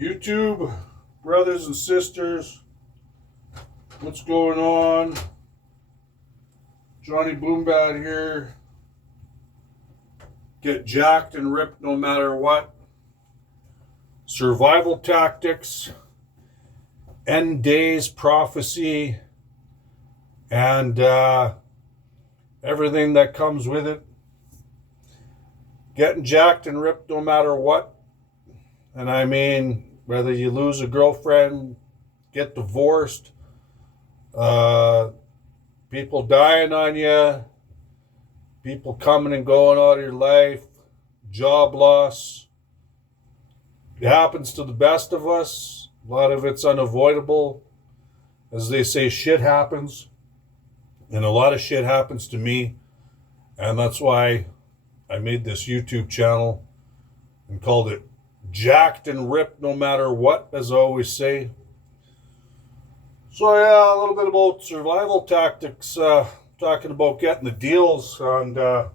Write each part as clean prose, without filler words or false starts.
YouTube, brothers and sisters, what's going on? Johnny Boombad here. Get jacked and ripped no matter what. Survival tactics, end days prophecy, and everything that comes with it. Getting jacked and ripped no matter what. And I mean, whether you lose a girlfriend, get divorced, people dying on you, people coming and going out of your life, job loss. It happens to the best of us. A lot of it's unavoidable. As they say, shit happens. And a lot of shit happens to me. And that's why I made this YouTube channel and called it Jacked and Ripped No Matter What, as I always say. So yeah, a little bit about survival tactics, talking about getting the deals, and the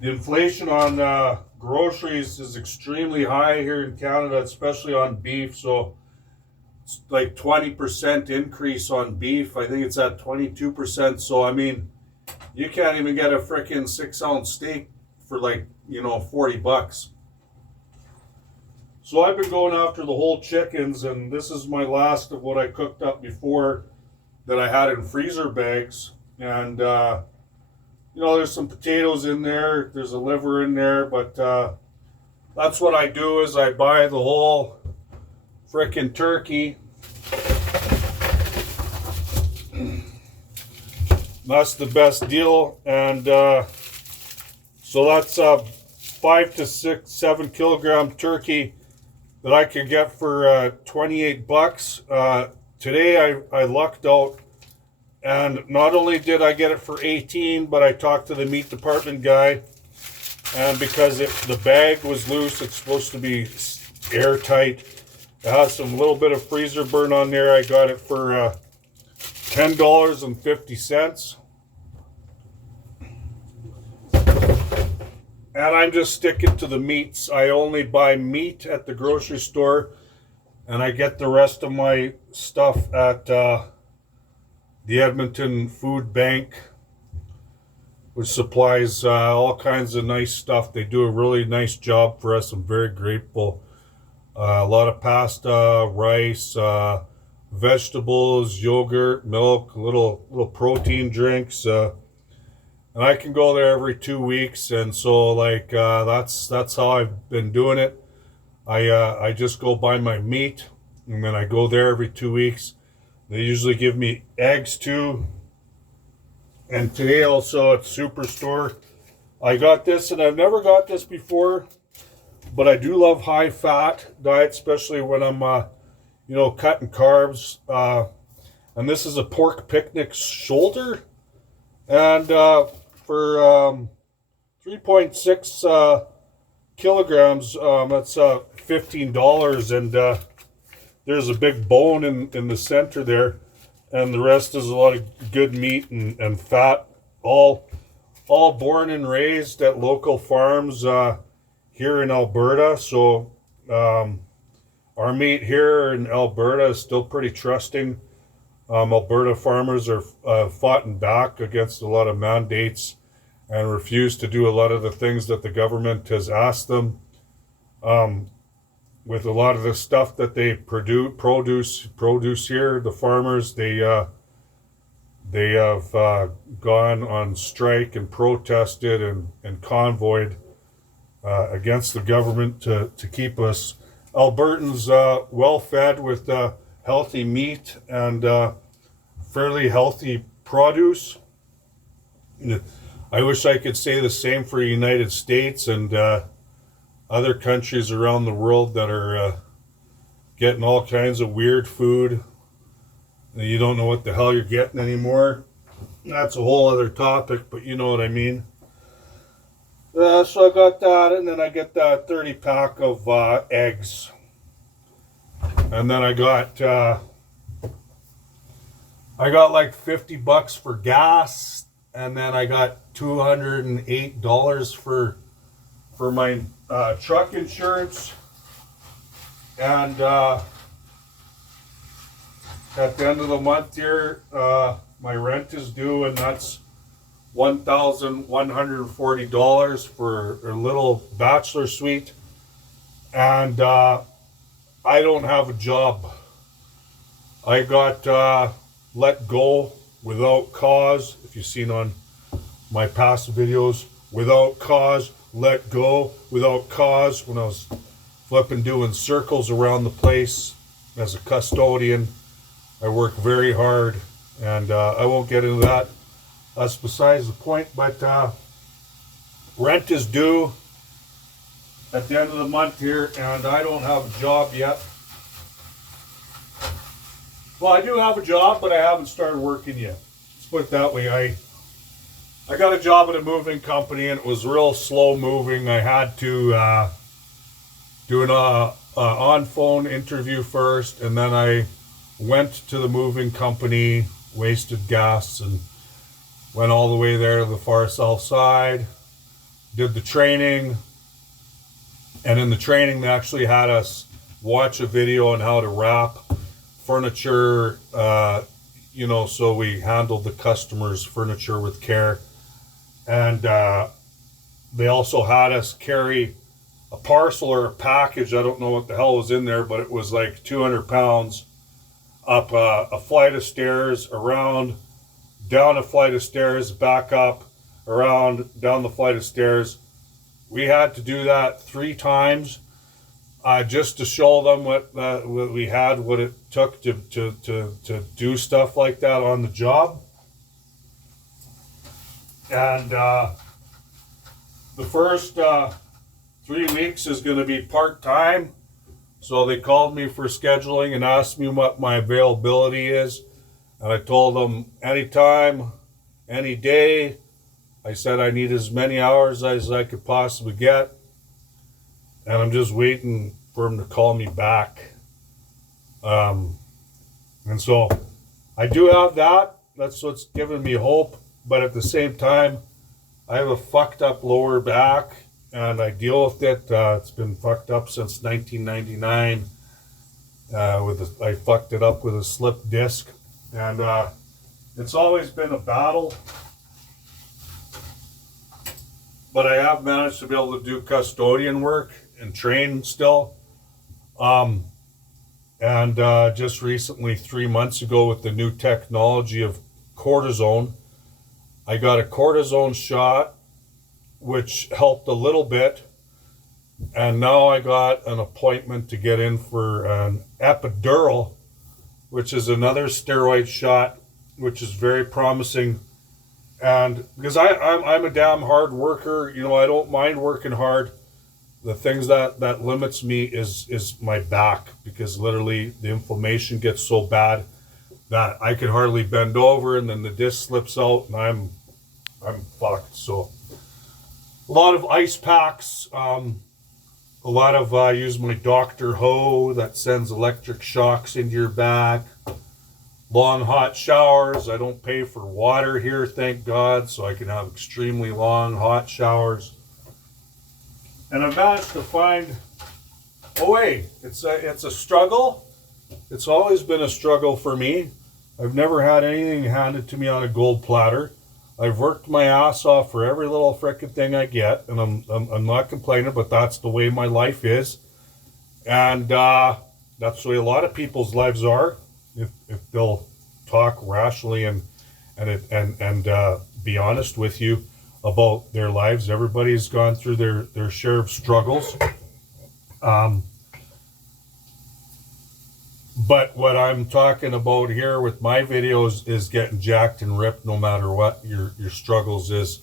inflation on groceries is extremely high here in Canada, especially on beef. So it's like 20% increase on beef. I think it's at 22%. So I mean, you can't even get a freaking 6-ounce steak for like, $40. So I've been going after the whole chickens, and this is my last of what I cooked up before that I had in freezer bags. And, there's some potatoes in there, there's a liver in there, but that's what I do is I buy the whole frickin' turkey. That's the best deal, and so that's 5 to 6, 7 kilogram turkey that I could get for $28. Today I lucked out, and not only did I get it for 18, but I talked to the meat department guy, and because the bag was loose, it's supposed to be airtight. It has some little bit of freezer burn on there. I got it for $10.50. And I'm just sticking to the meats. I only buy meat at the grocery store, and I get the rest of my stuff at the Edmonton Food Bank, which supplies all kinds of nice stuff. They do a really nice job for us. I'm very grateful. A lot of pasta, rice, vegetables, yogurt, milk, little protein drinks. And I can go there every 2 weeks, and so that's how I've been doing it. I just go buy my meat, and then I go there every 2 weeks. They usually give me eggs too. And today also at Superstore, I got this, and I've never got this before, but I do love high fat diet, especially when I'm cutting carbs. And this is a pork picnic shoulder, and for 3.6 kilograms, that's $15, and there's a big bone in the center there, and the rest is a lot of good meat and fat, all born and raised at local farms here in Alberta. So our meat here in Alberta is still pretty trusting. Alberta farmers are foughten back against a lot of mandates and refuse to do a lot of the things that the government has asked them. With a lot of the stuff that they produce here, the farmers, they have gone on strike and protested and convoyed against the government to keep us Albertans well fed with healthy meat and fairly healthy produce. I wish I could say the same for the United States and other countries around the world that are getting all kinds of weird food. And you don't know what the hell you're getting anymore. That's a whole other topic, but you know what I mean. So I got that, and then I get that 30 pack of eggs. And then I got like $50 for gas, and then I got $208 for my truck insurance. And at the end of the month here, my rent is due, and that's $1,140 for a little bachelor suite. And I don't have a job. I got let go without cause. If you've seen on my past videos, without cause, let go without cause, when I was flipping doing circles around the place as a custodian. I work very hard, and I won't get into that. That's besides the point, but rent is due at the end of the month here, and I don't have a job yet. Well, I do have a job, but I haven't started working yet. Let's put it that way. I got a job at a moving company, and it was real slow moving. I had to do an on-phone interview first, and then I went to the moving company, wasted gas, and went all the way there to the far south side, did the training, and in the training they actually had us watch a video on how to wrap furniture, so we handled the customer's furniture with care. And they also had us carry a parcel or a package, I don't know what the hell was in there, but it was like 200 pounds, up a flight of stairs, around, down a flight of stairs, back up, around, down the flight of stairs. We had to do that 3 times, just to show them what we had, what it took to do stuff like that on the job. And the first 3 weeks is going to be part-time. So they called me for scheduling and asked me what my availability is. And I told them anytime, any day. I said I need as many hours as I could possibly get. And I'm just waiting for them to call me back. And so I do have that. That's what's giving me hope. But at the same time, I have a fucked up lower back, and I deal with it. It's been fucked up since 1999. I fucked it up with a slip disc, and it's always been a battle. But I have managed to be able to do custodian work and train still. And just recently, 3 months ago, with the new technology of cortisone, I got a cortisone shot, which helped a little bit. And now I got an appointment to get in for an epidural, which is another steroid shot, which is very promising. And because I'm a damn hard worker, I don't mind working hard. The things that limits me is my back, because literally the inflammation gets so bad that I can hardly bend over, and then the disc slips out and I'm fucked. So a lot of ice packs, a lot of use my Dr. Ho that sends electric shocks into your back. Long hot showers. I don't pay for water here, thank God, so I can have extremely long hot showers. And I've managed to find a way. It's a struggle. It's always been a struggle for me. I've never had anything handed to me on a gold platter. I've worked my ass off for every little frickin' thing I get, and I'm not complaining, but that's the way my life is. And that's the way a lot of people's lives are, if they'll talk rationally and be honest with you about their lives. Everybody's gone through their share of struggles. But what I'm talking about here with my videos is getting jacked and ripped no matter what your struggles is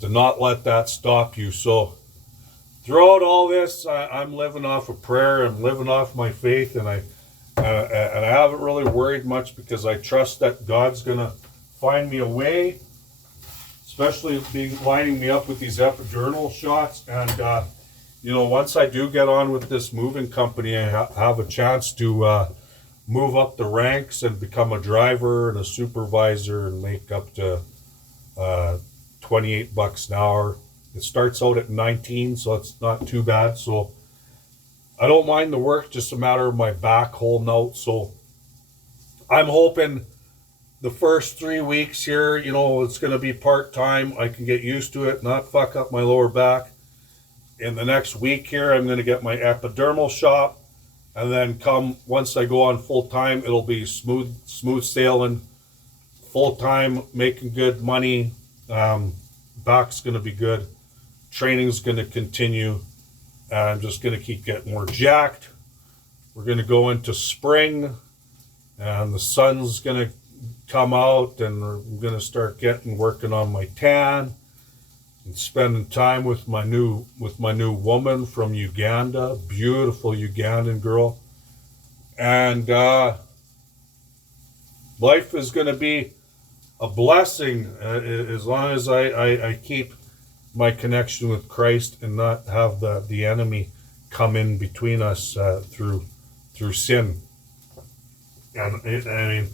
to not let that stop you. So throughout all this, I'm living off of prayer. I'm living off my faith, and I haven't really worried much, because I trust that God's gonna find me a way, especially lining me up with these epidural shots. And once I do get on with this moving company, I have a chance to move up the ranks and become a driver and a supervisor and make up to $28 an hour. It starts out at 19, so it's not too bad. So I don't mind the work, just a matter of my back holding out. So I'm hoping the first 3 weeks here, it's going to be part-time. I can get used to it, not fuck up my lower back. In the next week here, I'm going to get my epidermal shot. And then once I go on full-time, it'll be smooth sailing, full-time, making good money. Back's going to be good. Training's going to continue. I'm just going to keep getting more jacked. We're going to go into spring, and the sun's going to come out, and I'm going to start working on my tan and spending time with my new woman from Uganda, beautiful Ugandan girl. And life is going to be a blessing as long as I keep my connection with Christ and not have the enemy come in between us through sin. And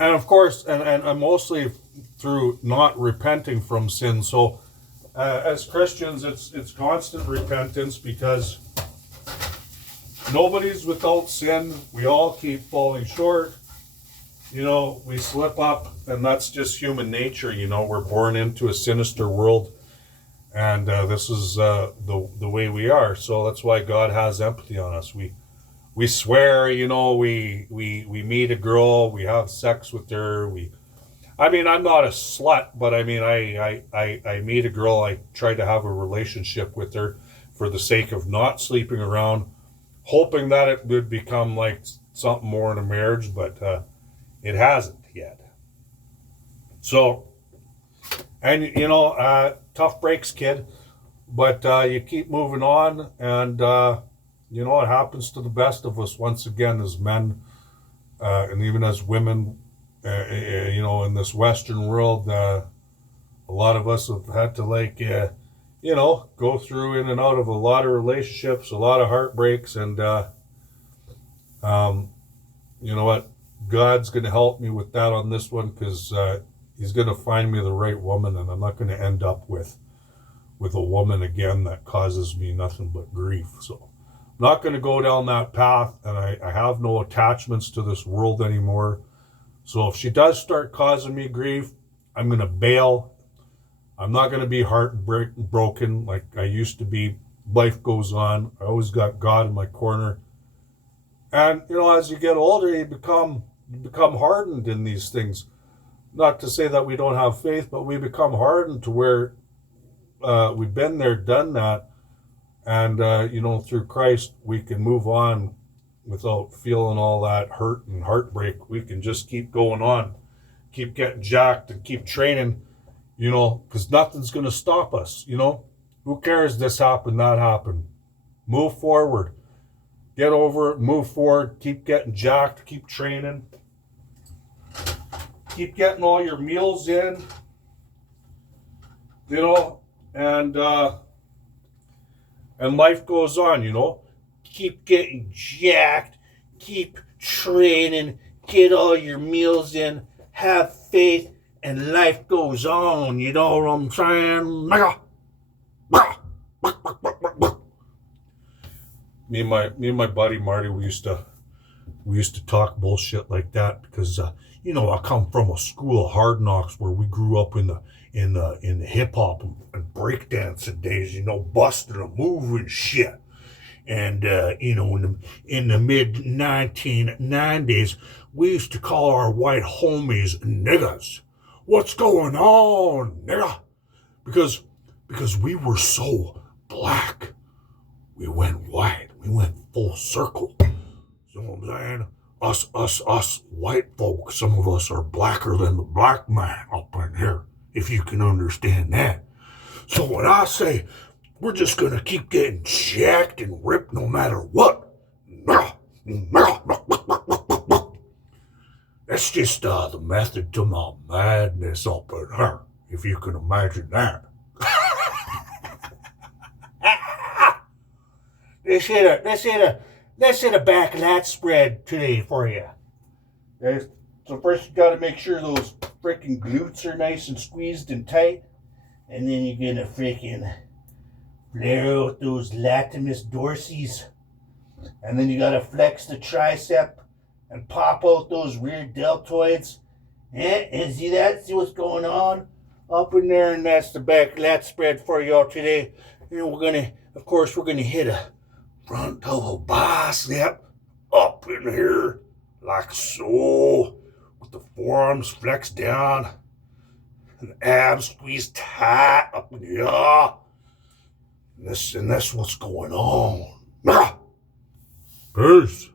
of course, and mostly through not repenting from sin. So as Christians, it's constant repentance, because nobody's without sin. We all keep falling short. We slip up, and that's just human nature. We're born into a sinister world. And this is the way we are. So that's why God has empathy on us. We swear, we meet a girl, we have sex with her. I'm not a slut, but I meet a girl, I try to have a relationship with her for the sake of not sleeping around, hoping that it would become like something more in a marriage, but it hasn't yet. So, and tough breaks, kid, but you keep moving on, and it happens to the best of us. Once again, as men, and even as women, in this Western world, a lot of us have had to go through in and out of a lot of relationships, a lot of heartbreaks, and you know what? God's going to help me with that on this one, because He's going to find me the right woman, and I'm not going to end up with a woman again that causes me nothing but grief. So I'm not going to go down that path, and I have no attachments to this world anymore. So if she does start causing me grief, I'm going to bail. I'm not going to be heartbroken like I used to be. Life goes on. I always got God in my corner. And, as you get older, you become hardened in these things. Not to say that we don't have faith, but we become hardened to where we've been there, done that. And, through Christ, we can move on without feeling all that hurt and heartbreak. We can just keep going on, keep getting jacked, and keep training, because nothing's going to stop us, Who cares this happened, that happened? Move forward. Get over it, move forward, keep getting jacked, keep training. Keep getting all your meals in, and life goes on, Keep getting jacked, keep training, get all your meals in, have faith, and life goes on, you know what I'm saying? Me and my buddy Marty, we used to talk bullshit like that, because I come from a school of hard knocks where we grew up in the hip hop and breakdancing days, busting a move and shit. And in the mid 1990s, we used to call our white homies niggas. What's going on, nigga? Because we were so black, we went white. We went full circle. You know what I'm saying? Us white folk, some of us are blacker than the black man up in here, if you can understand that. So when I say we're just going to keep getting jacked and ripped no matter what, that's just the method to my madness up in here, if you can imagine that. Let's hit a back lat spread today for you. Okay? So first you got to make sure those freaking glutes are nice and squeezed and tight, and then you're gonna freaking flare out those latimus dorsis. And then you gotta flex the tricep and pop out those rear deltoids. And see that? See what's going on up in there? And that's the back lat spread for y'all today. And we're gonna hit a front double bicep up in here, like so, with the forearms flexed down and the abs squeezed tight up in here. And this what's going on. Peace.